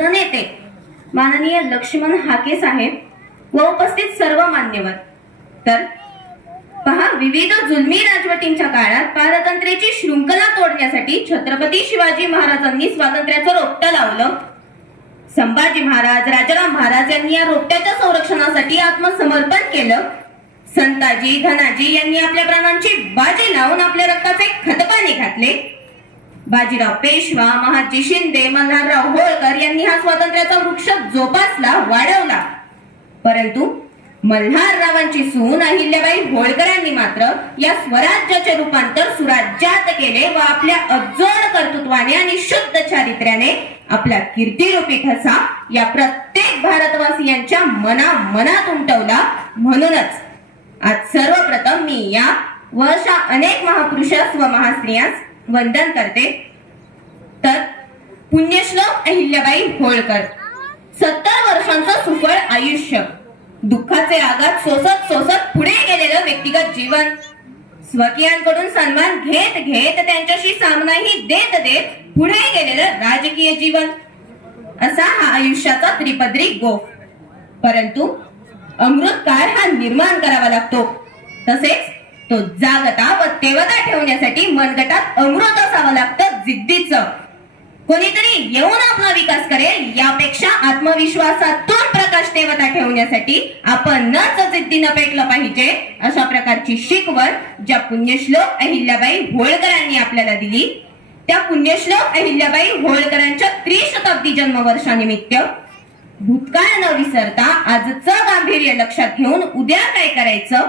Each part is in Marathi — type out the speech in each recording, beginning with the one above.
प्रणेते माननीय लक्ष्मण हाके साहेब व उपस्थित सर्व मान्यवर, तर पहा, विविध जुलमी राजवटींच्या काळात पारतंत्र्याची शृंखला तोडण्यासाठी छत्रपती शिवाजी महाराजांनी स्वातंत्र्याचं रोपटं लावलं. संभाजी महाराज, राजाराम महाराज यांनी या रोपट्याच्या संरक्षणासाठी आत्मसमर्पण केलं. संताजी, धनाजी यांनी आपल्या प्राणांची बाजी लावून आपल्या रक्ताचे खतपाणी घातले. बाजीराव पेशवा, महादजी शिंदे, मल्हारराव होळकर यांनी हा स्वातंत्र्याचा वृक्ष जोपासला, वाढवला. परंतु मल्हाररावांची सून अहिल्याबाई होळकरांनी मात्र या स्वराज्याचे रूपांतर सुराज्यात केले व आपल्या अजोड कर्तृत्वाने आणि शुद्ध चारित्र्याने आपला कीर्तिरूपी ठसा या प्रत्येक भारतवासियांच्या मनात उमटवला. म्हणूनच आज सर्वप्रथम मी या व अशा अनेक महापुरुषास व महास्त्रियास वंदन करते. तर पुण्यश्लोक अहिल्याबाई होळकर, 70 वर्षांचं सुफळ आयुष्य, दुःखाचे आघात सोसत सोसत पुढे गेलेलं व्यक्तिगत जीवन, स्वकीयांकडून सन्मान घेत घेत त्यांच्याशी सामनाही देत देत पुढे गेलेलं राजकीय जीवन, असा हा आयुष्याचा त्रिपदरी गोफ. परंतु अमृत काळ हा निर्माण करावा लागतो. तसेच तो जागता व तेवता ठेवण्यासाठी मनगटात अमृत असावं लागतं, जिद्दीचं. कोणीतरी येऊन आपला विकास करेल यापेक्षा आत्मविश्वासातून प्रकाश तेवता ठेवण्यासाठी आपणच जिद्दीनं पेटलं पाहिजे, अशा प्रकारची शिकवण ज्या पुण्यश्लोक अहिल्याबाई होळकरांनी आपल्याला दिली, त्या पुण्यश्लोक अहिल्याबाई होळकरांच्या त्रिशताब्दी जन्मवर्षानिमित्त भूतकाळ न विसरता आजचं गांभीर्य लक्षात घेऊन उद्या काय करायचं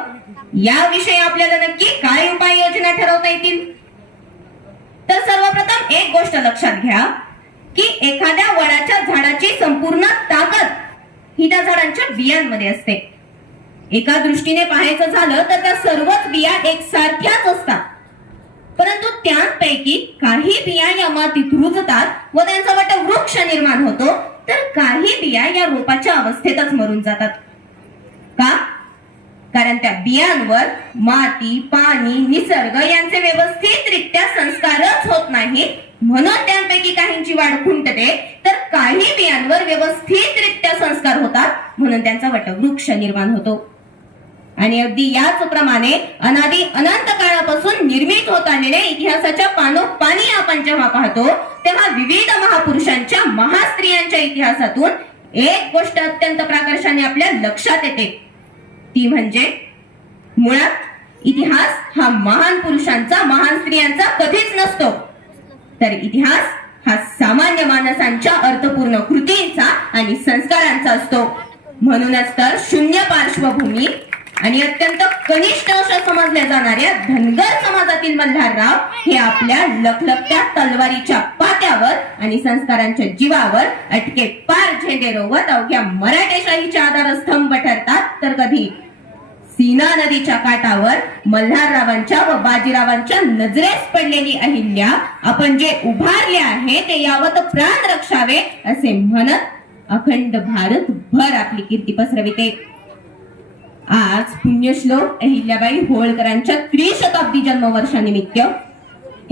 याविषयी आपल्याला नक्की काय उपाययोजना ठरवता येतील. तर सर्वप्रथम एक गोष्ट लक्षात घ्या की एखाद्या वडाच्या झाडाची संपूर्ण ताकद ही त्या झाडांच्या बियांमध्ये असते. एका दृष्टीने पाहायचं झालं तर त्या सर्वच बिया एकसारख्याच असतात, परंतु त्यांपैकी काही बिया या मातीत रुजतात व त्यांचा वटवृक्ष निर्माण होतो, तर काही बिया या रोपाच्या अवस्थेतच मरून जातात. का? कारण त्या बियांवर माती, पाणी, निसर्ग यांचे व्यवस्थितरित्या संस्कारच होत नाही, म्हणून त्यांपैकी काहींची वाढ खुंटते, तर काही बियांवर व्यवस्थितरित्या संस्कार होतात, म्हणून त्यांचा वटवृक्ष निर्माण होतो. आणि अगदी याच प्रमाणे अनादी अनंत काळापासून निर्मित होत आलेल्या इतिहासाच्या पानोपानी आपण जेव्हा पाहतो, तेव्हा विविध महापुरुषांच्या, महास्त्रियांच्या इतिहासातून एक गोष्ट अत्यंत प्राकर्षाने आपल्या लक्षात येते. ती म्हणजे मुळात इतिहास हा महान पुरुषांचा, महान स्त्रियांचा कधीच नसतो, तर इतिहास हा सामान्य माणसांच्या अर्थपूर्ण कृतींचा आणि संस्कारांचा असतो. म्हणूनच तर शून्य पार्श्वभूमी आणि अत्यंत कनिष्ठ अशा समजल्या जाणाऱ्या धनगर समाजातील मल्हारराव हे आपल्या लखलखत्या तलवारीच्या पात्यावर आणि संस्कारांच्या जीवावर अटके पार झेंडे रोवत अवघ्या मराठेशाहीच्या आधारस्तंभ ठरतात, तर कधी सीना नदीच्या काठावर मल्हाररावांच्या व बाजीरावांच्या नजरेस पडलेली अहिल्या आपण जे उभारले आहे ते यावत प्राण रक्षावे असे म्हणत अखंड भारतभर आपली कीर्ती पसरविते. आज पुण्यश्लोक अहिल्याबाई होळकरांच्या त्रिशताब्दी जन्मवर्षानिमित्त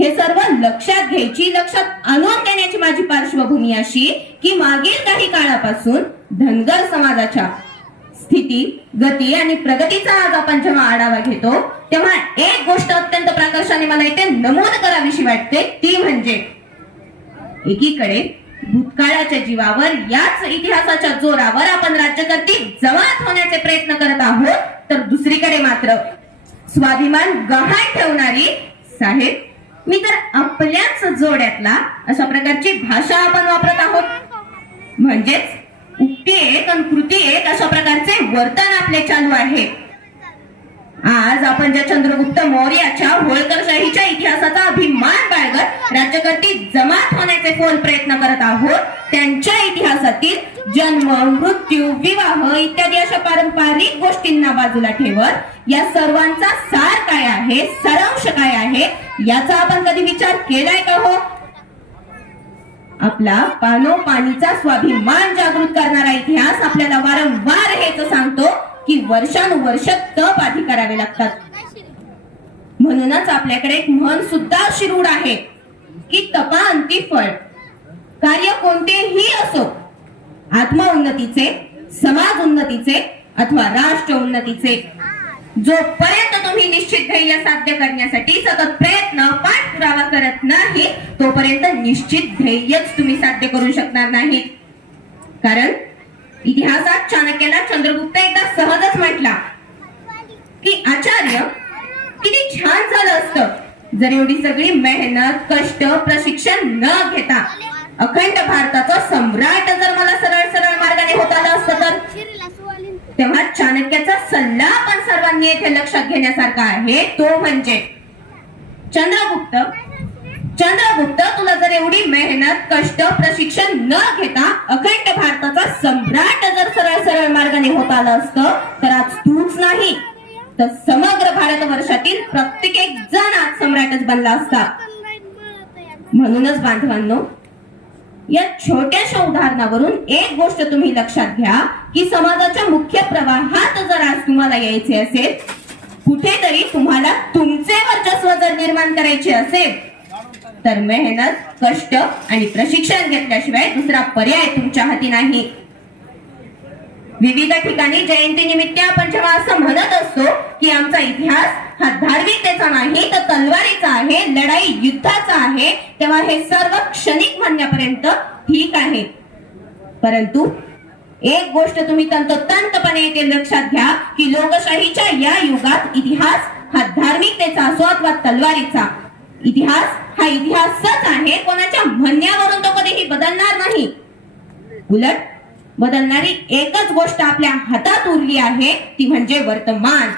हे सर्व लक्षात घ्यायची, लक्षात आणून देण्याची माझी पार्श्वभूमी अशी की मागील काही काळापासून धनगर समाजाच्या स्थिती, गती आणि प्रगतीचा आज आपण जेव्हा आढावा घेतो, तेव्हा एक गोष्ट अत्यंत प्राकर्षाने मला इथे नमूद करावीशी वाटते, ती म्हणजे एकीकडे भूतकाळाच्या जीवावर, याच इतिहासाच्या जोरावर आपण राज्यकर्ती जमात होण्याचे प्रयत्न करत आहोत, तर दुसरीकडे मात्र स्वाभिमान गहाण ठेवणारी, साहेब मी तर आपल्याच जोड्यातला, अशा प्रकारची भाषा आपण वापरत आहोत. म्हणजेच उक्ती एक आणि कृती एक अशा प्रकारचे वर्तन आपले चालू आहे. आज आपण ज्या चंद्रगुप्त मौर्याच्या होळकरशाहीच्या इतिहासाचा अभिमान बाळगत राज्यकर्ती जमात होण्याचे फोल प्रयत्न करत आहोत, त्यांच्या इतिहासातील जन्म, मृत्यू, विवाह इत्यादी अशा पारंपरिक गोष्टींना बाजूला ठेवत या सर्वांचा सार काय आहे, सारांश काय आहे याचा आपण कधी विचार केलाय का हो? आपला पानोपानीचा स्वाभिमान जागृत करणारा इतिहास आपल्याला वारंवार हेच सांगतो की वर्षानुवर्ष तप आधी करावे लागतात. म्हणूनच आपल्याकडे एक म्हण सुद्धा शिरूढ आहे की तपा अंती फळ. कार्य कोणतेही असो आत्मउन्नतीचे, समाज उन्नतीचे अथवा राष्ट्र उन्नतीचे जोपर्यंत तुम्ही निश्चित ध्येय साध्य करण्यासाठी सतत प्रयत्न पाठपुरावा करत नाही तोपर्यंत निश्चित ध्येयच तुम्ही साध्य करू शकणार नाही. कारण इतिहासात चाणक्याला चंद्रगुप्त एकदा सहजच म्हटला की आचार्य, किती छान झालं असतं जर एवढी सगळी मेहनत, कष्ट, प्रशिक्षण न घेता अखंड भारताचा सम्राट जर मला सरळ सरळ मार्गाने होत आलं असतं तर. तेव्हा चाणक्याचा सल्ला आपण सर्वांनी येथे लक्षात घेण्यासारखा आहे, तो म्हणजे चंद्रगुप्त, तुला जर एवढी मेहनत, कष्ट, प्रशिक्षण न घेता अखंड भारताचा सम्राट जर सरळ सरळ मार्गाने होत आलं असतं तर आज तूच नाही तर समग्र भारतवर्षातील प्रत्येक एक जण आज सम्राटच बनला असता. म्हणूनच बांधवांनो, या छोट्याशा उदाहरणावरून एक गोष्ट तुम्ही लक्षात घ्या की समाजाच्या मुख्य प्रवाहात जर आज तुम्हाला यायचे असेल, कुठेतरी तुम्हाला तुमचे वर्चस्व जर निर्माण करायचे असेल तर मेहनत, कष्ट आणि प्रशिक्षण घेतल्याशिवाय दुसरा पर्याय तुमच्या हाती नाही. विविध ठिकाणी जयंती निमित्त आपण जेव्हा असं म्हणत असतो की आमचा इतिहास हा धार्मिकतेचा नाही तर तलवारीचा आहे, लढाई युद्धाचा आहे, तेव्हा हे सर्व क्षणिक म्हणण्यापर्यंत ठीक आहे. परंतु एक गोष्ट तुम्ही तंतोतंतपणे येथे लक्षात घ्या की लोकशाहीच्या या युगात इतिहास हा धार्मिकतेचा असो अथवा तलवारीचा, इतिहास हा इतिहासच आहे. कोणाच्या म्हणण्यावरून तो कधीही बदलणार नाही. उलट बदलणारी एकच गोष्ट आपल्या हातात उरली आहे, ती म्हणजे वर्तमान.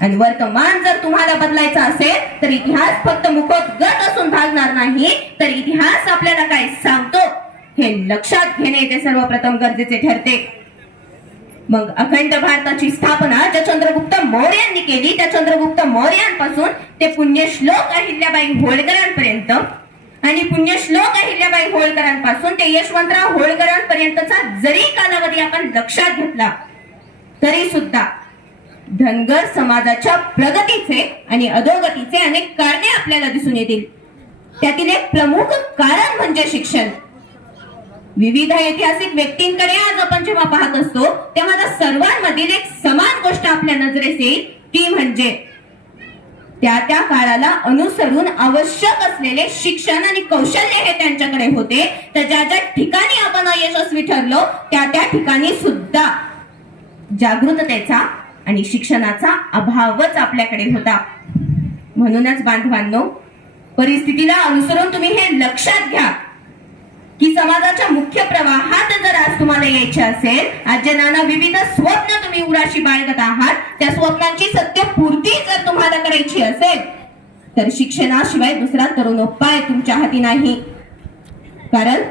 आणि वर्तमान जर तुम्हाला बदलायचा असेल तर इतिहास फक्त मुखोद्गत असून भागणार नाही, तर इतिहास आपल्याला काय सांगतो हे लक्षात घेणे ते सर्वप्रथम गरजेचे ठरते. मग अखंड भारताची स्थापना ज्या चंद्रगुप्त मौर्यांनी केली, त्या चंद्रगुप्त मौर्यांपासून ते पुण्यश्लोक अहिल्याबाई होळकरांपर्यंत आणि पुण्यश्लोक अहिल्याबाई होळकरांपासून ते यशवंतराव होळकरांपर्यंतचा जरी कालावधी आपण लक्षात घेतला तरी सुद्धा धनगर समाजाच्या प्रगतीचे आणि अधोगतीचे अनेक कारणे आपल्याला दिसून येतील. त्यातील एक प्रमुख कारण म्हणजे शिक्षण. विविध ऐतिहासिक व्यक्तींकडे आज आपण जेव्हा पाहत असतो तेव्हा त्या सर्वांमधील एक समान गोष्ट आपल्या नजरेस येईल, ती म्हणजे त्या त्या काळाला अनुसरून आवश्यक असलेले शिक्षण आणि कौशल्य हे त्यांच्याकडे होते. तर ज्या ज्या ठिकाणी आपण अयशस्वी ठरलो त्या त्या ठिकाणी सुद्धा जागृततेचा आणि शिक्षणाचा अभावच आपल्याकडे होता. म्हणूनच बांधवांनो, परिस्थितीला अनुसरून तुम्ही हे लक्षात घ्या की समाजाच्या मुख्य प्रवाहात जर आज तुम्हाला यायचे असेल, आज जे नाना विविध स्वप्न तुम्ही उराशी बाळगत आहात, त्या स्वप्नांची सत्यपूर्ती जर तुम्हाला करायची असेल तर शिक्षणाशिवाय दुसरा तरुणोपाय तुमच्या हाती नाही. कारण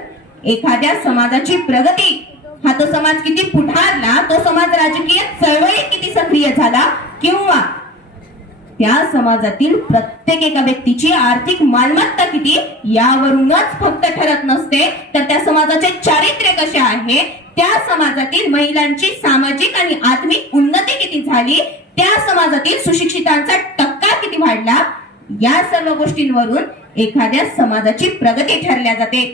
एखाद्या समाजाची प्रगती हा तो समाज किती पुढारला, तो समाज राजकीय चळवळीत किती सक्रिय झाला किंवा त्या समाजातील प्रत्येक एका व्यक्तीची आर्थिक मालमत्ता किती यावरूनच फक्त ठरत नसते, तर त्या समाजाचे चारित्र्य कसे आहे, त्या समाजातील महिलांची सामाजिक आणि आत्मिक उन्नती किती झाली, त्या समाजातील सुशिक्षितांचा टक्का किती वाढला, या सर्व गोष्टींवरून एखाद्या समाजाची प्रगती ठरल्या जाते.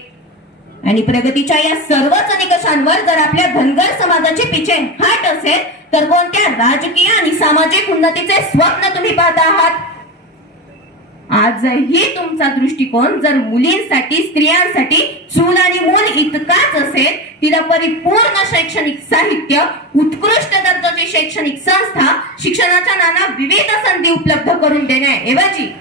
आणि प्रगतीच्या या सर्वच निकषांवर जर आपल्या धनगर समाजाची पिछेहाट असेल तर कोणत्या राजकीय आणि सामाजिक उन्नतीचे स्वप्न तुम्ही पाहता आहात? आजही तुमचा दृष्टिकोन जर मुलींसाठी, स्त्रियांसाठी चूल आणि मूल इतकाच असेल, तिला परिपूर्ण शैक्षणिक साहित्य, उत्कृष्ट दर्जाची शैक्षणिक संस्था, शिक्षणाच्या नाना विविध संधी उपलब्ध करून देण्याऐवजी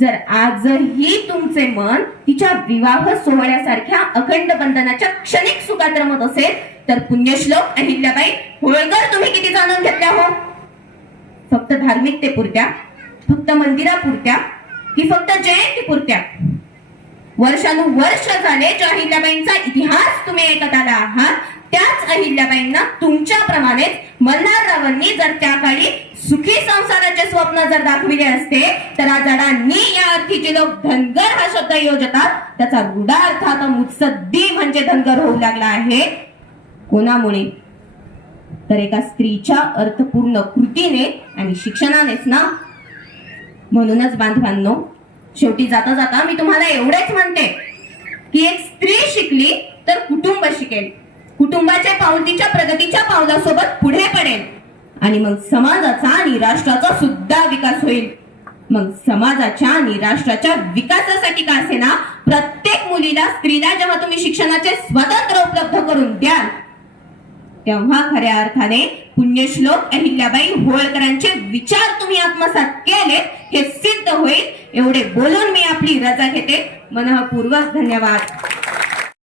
जर आजही तुमचे मन तिच्या विवाह सोहळ्यासारख्या अखंड बंधनाच्या क्षणिक सुखात रमत असेल तर पुण्यश्लोक अहिल्याबाई होळकर तुम्ही किती जाणून घेतल्या हो? फक्त धार्मिकतेपुरत्या, फक्त मंदिरापुरत्या की फक्त जयंतीपुरत्या? वर्षानुवर्ष झाले ज्या अहिल्याबाईंचा इतिहास तुम्ही ऐकत आला आहात, त्याच अहिल्याबाईंना तुमच्याप्रमाणेच मल्हाररावांनी जर त्या काळी सुखी संसाराचे स्वप्न जर दाखविले असते तर आज अडांनी या अर्थी जे लोक धनगर हा शब्द योजतात त्याचा रूढा अर्थ आता मुत्सद्दी म्हणजे धनगर होऊ लागला आहे. कोणामुळे? तर एका स्त्रीच्या अर्थपूर्ण कृतीने आणि शिक्षणानेच ना. म्हणूनच बांधवांनो, शेवटी जाता जाता मी तुम्हाला एवढेच म्हणते की एक स्त्री शिकली तर कुटुंब शिकले. शिकेल, कुटुंबाच्या पाऊलतीच्या प्रगतीच्या पावलासोबत पुढे पडेल आणि मग समाजाचा आणि राष्ट्राचा सुद्धा विकास होईल. मग समाजाच्या आणि राष्ट्राच्या विकासासाठी का असेना प्रत्येक मुलीला, स्त्रीला जेव्हा तुम्ही शिक्षणाचे स्वातंत्र्य उपलब्ध करून द्याल तेव्हा खऱ्या अर्थाने पुण्यश्लोक अहिल्याबाई होळकरांचे विचार तुम्ही आत्मसात केले हे सिद्ध होईल. एवढे बोलून मी आपली रजा घेते. मनःपूर्वक धन्यवाद.